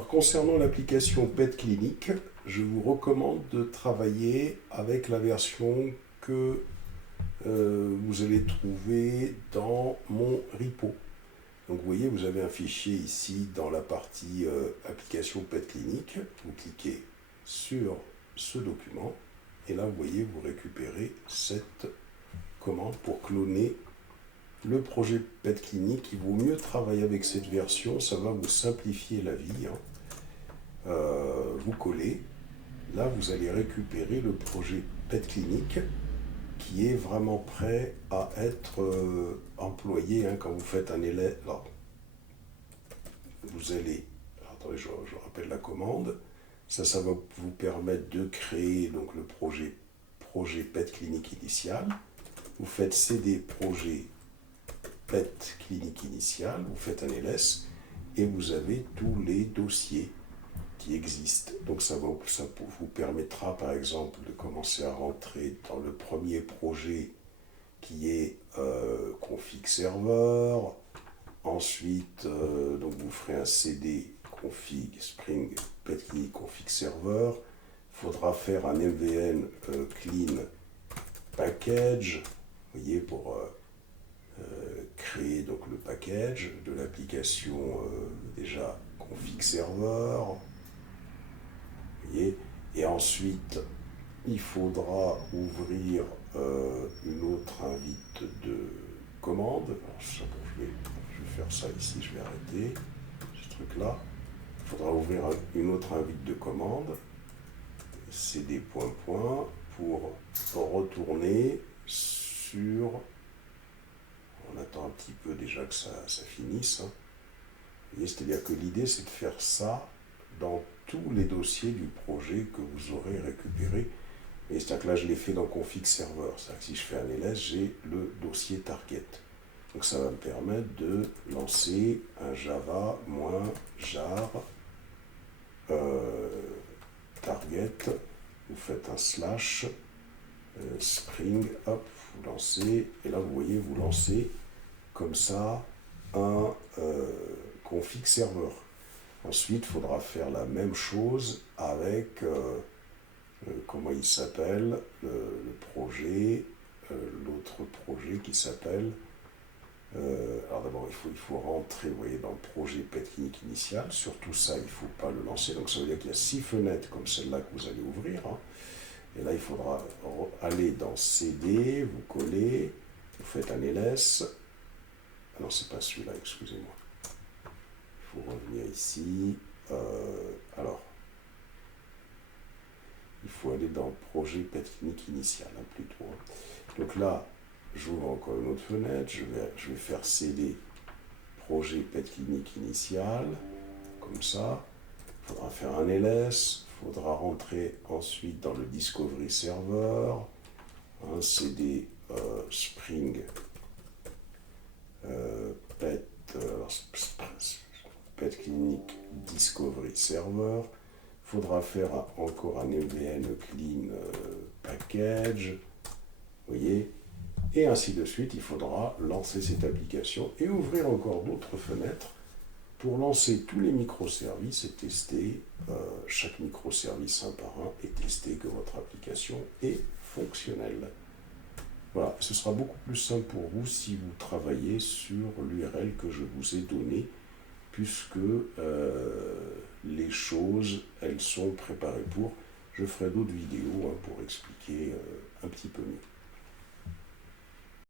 Alors concernant l'application PET Clinic, je vous recommande de travailler avec la version que vous allez trouver dans mon repo. Donc vous voyez, vous avez un fichier ici dans la partie application PET Clinic. Vous cliquez sur ce document et là vous voyez, vous récupérez cette commande pour cloner le projet PET Clinic. Il vaut mieux travailler avec cette version, ça va vous simplifier la vie. Vous collez, là vous allez récupérer le projet PET Clinic qui est vraiment prêt à être employé quand vous faites un élève. Alors, vous allez, attendez, je rappelle la commande, ça va vous permettre de créer donc le projet PET Clinic initial. Vous faites CD projet PET Clinic initial, vous faites un ls et vous avez tous les dossiers qui existent. Donc ça vous permettra par exemple de commencer à rentrer dans le premier projet qui est config serveur. Ensuite, donc vous ferez un CD config Spring PET Clinic config serveur. Il faudra faire un MVN clean package, vous voyez, pour créer donc le package de l'application déjà config serveur. Et ensuite, il faudra ouvrir une autre invite de commande. Alors, je vais faire ça ici, je vais arrêter ce truc-là. Il faudra ouvrir une autre invite de commande, cd ... pour retourner sur... On attend un petit peu déjà que ça finisse. C'est-à-dire que l'idée, c'est de faire ça dans tous les dossiers du projet que vous aurez récupéré. Et c'est-à-dire que là, je l'ai fait dans config serveur. C'est-à-dire que si je fais un ls, j'ai le dossier target. Donc ça va me permettre de lancer un java-jar target. Vous faites un slash spring, hop, vous lancez. Et là, vous voyez, vous lancez comme ça un config serveur. Ensuite, il faudra faire la même chose avec, comment il s'appelle, le projet, l'autre projet qui s'appelle, alors d'abord il faut rentrer, vous voyez, dans le projet PET Clinic initial. Surtout ça, il ne faut pas le lancer, donc ça veut dire qu'il y a 6 fenêtres comme celle-là que vous allez ouvrir. Et là, il faudra aller dans CD, vous collez, vous faites un ls. Ah non, c'est pas celui-là, excusez-moi. Il faut revenir ici. Alors, il faut aller dans le projet PET Clinic initial, plutôt. Donc là, j'ouvre encore une autre fenêtre. Je vais faire CD projet PET Clinic initial, comme ça. Il faudra faire un ls. Il faudra rentrer ensuite dans le Discovery Server. Un CD Spring PET. PET Clinic Discovery Server. Il faudra faire encore un MVN clean package. Vous voyez, et ainsi de suite. Il faudra lancer cette application et ouvrir encore d'autres fenêtres pour lancer tous les microservices et tester chaque microservice un par un et tester que votre application est fonctionnelle. Voilà, ce sera beaucoup plus simple pour vous si vous travaillez sur l'URL que je vous ai donnée, puisque les choses, elles sont préparées pour. Je ferai d'autres vidéos pour expliquer un petit peu mieux.